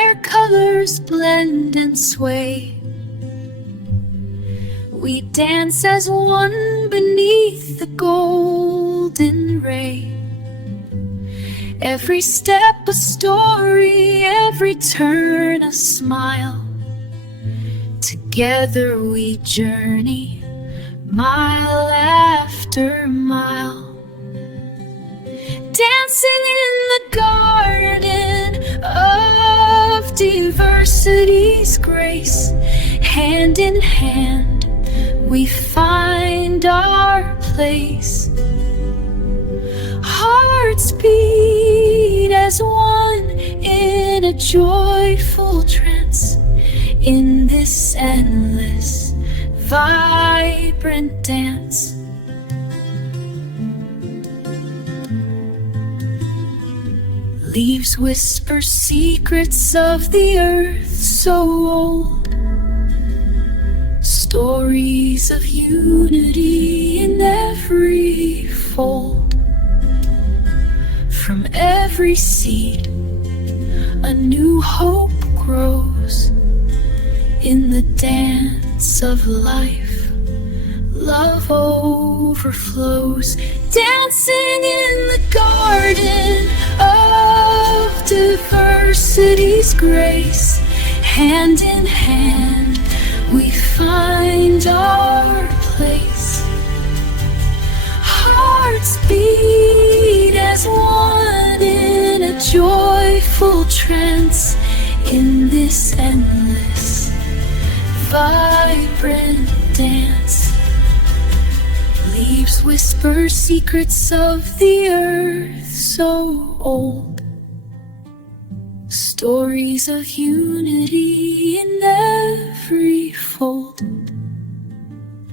where colors blend and sway. We dance as one beneath the golden ray. Every step a story, every turn a smile. Together we journey, mile after mile. Dancing in the garden of diversity's grace. Hand in hand we find our place. Hearts beat as one in a joyful trance. In this endless, vibrant dance. Leaves whisper secrets of the earth so old. Stories of unity in every fold. From every seed, a new hope grows. In the dance of life, love overflows. Dancing in the garden of diversity's grace. Hand in hand we find our place. Hearts beat as one in a joyful trance. In this endless, vibrant dance. Leaves whisper secrets of the earth so old. Stories of unity in every fold.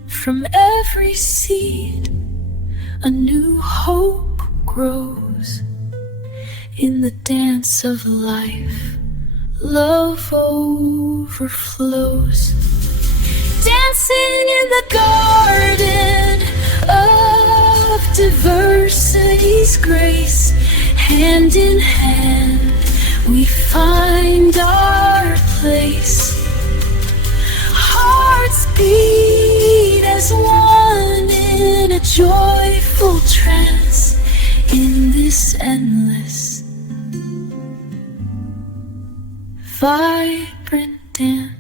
From every seed, a new hope grows. In the dance of life, love overflows. Dancing in the garden of diversity's grace. Hand in hand we find our place. Hearts beat as one in a joyful trance. In this endless, vibrant dance.